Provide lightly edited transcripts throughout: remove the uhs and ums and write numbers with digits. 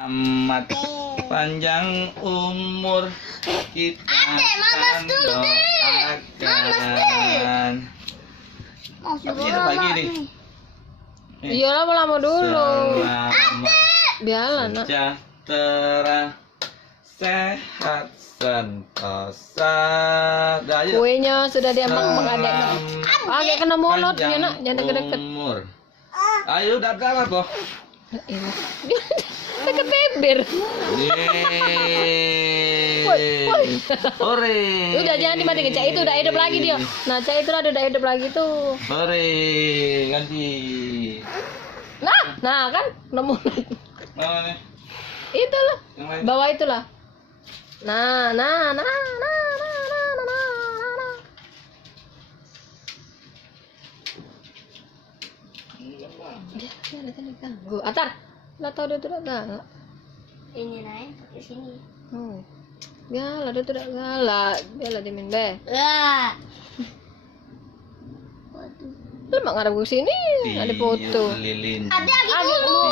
Amat panjang umur kita kan doakan. Ini pagi nih. Iya lama dulu. Biarlah nak. Sejahtera, sehat sentosa. Kuenya sudah diambil mengadek. Agak kena mulutnya nak, jangan deket-deket. Ayo dapat kok. Deket bibir. Ore. Udah jangan dimatiin, Cak itu udah hidup lagi dia. Nah, Cak itu udah hidup lagi tuh. Ore, ganti. Nah kan nemu. Mana nih? Itulah. Yang lain. Bawah itulah. Nah. Gua Atar. Lah tahu dia tidak galak. Ini naik di sini. Galak dia tidak galak. Biarlah dia main deh. Lu mak ngarep ke sini ada foto. Lilin. Ada dulu.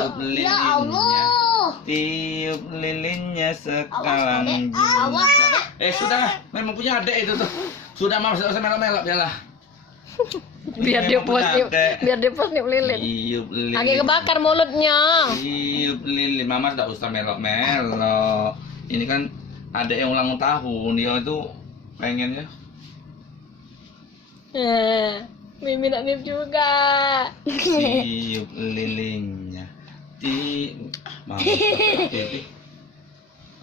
Tiup lilinnya. Ya Allah. Tiup lilinnya sekarang Awas, juga. Sudah, memang punya adek itu tuh. Sudah mama usah melok-melok biarlah. Biar dia puas nih, biar dia puas nih lilin. Tiup lilin. Lagi kebakar mulutnya. Tiup lilin, mama tidak usah melok-melok. Ini kan adek yang ulang tahun, dia itu pengennya. Mimi nak mim juga. Tiup lilinnya. Mama.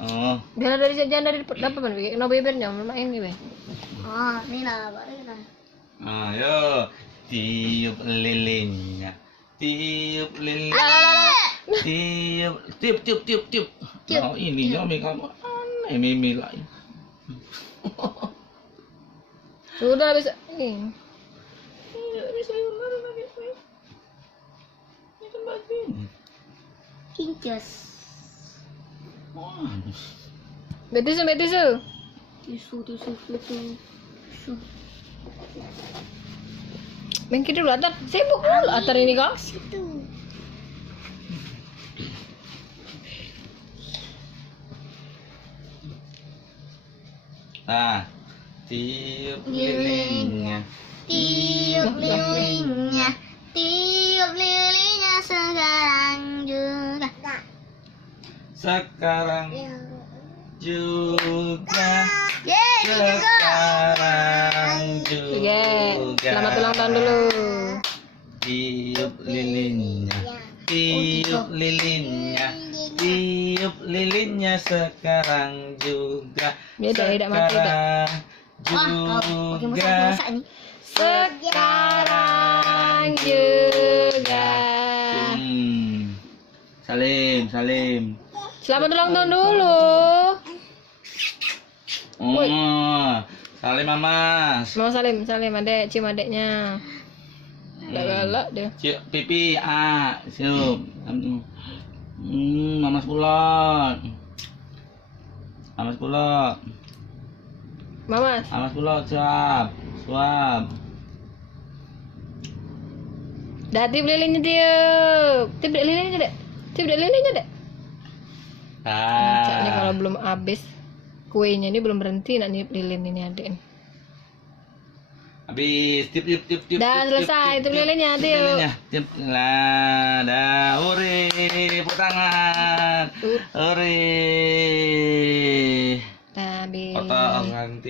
Oh. Jangan dari apa kan? No bibirnya, mama ini be. Oh, ini lah, baru kita. Ayo, tiup lilinnya. Tiup lilin. Tiup. Oh, ini Mimi kamu aneh Mimi lagi. Sudah bisa. Ini. Kincus. Betisu. Tisu. Mengki dulu Atar. Sibuk dulu Atar ini kok. Itu. Nah, tiup lilinnya. Tiup lilinnya sekarang juga. Sekarang juga. Sekarang Oke, juga. selamat ulang tahun dulu. Tiup lilinnya. Tiup lilinnya sekarang juga. Tidak mati Sekarang juga. Sekarang juga. Salim. Selamat ulang tahun dulu. Salim Mama. Mau salim adek, cium adeknya. Udah galak dia. Cium pipi, cium. Mama sepulot. Mama. Mama sepulot, suap. Dah tiup lilinnya tiup. Tiup lilinnya dek. Caknya kalau belum habis kuenya ini belum berhenti nak niup lilin ini adek. Habis, tiup. Dah selesai tiup lilinnya tiup. Tiup. Lah, dah. Hore, tepuk tangan. Hore. Dah habis. Potong nanti.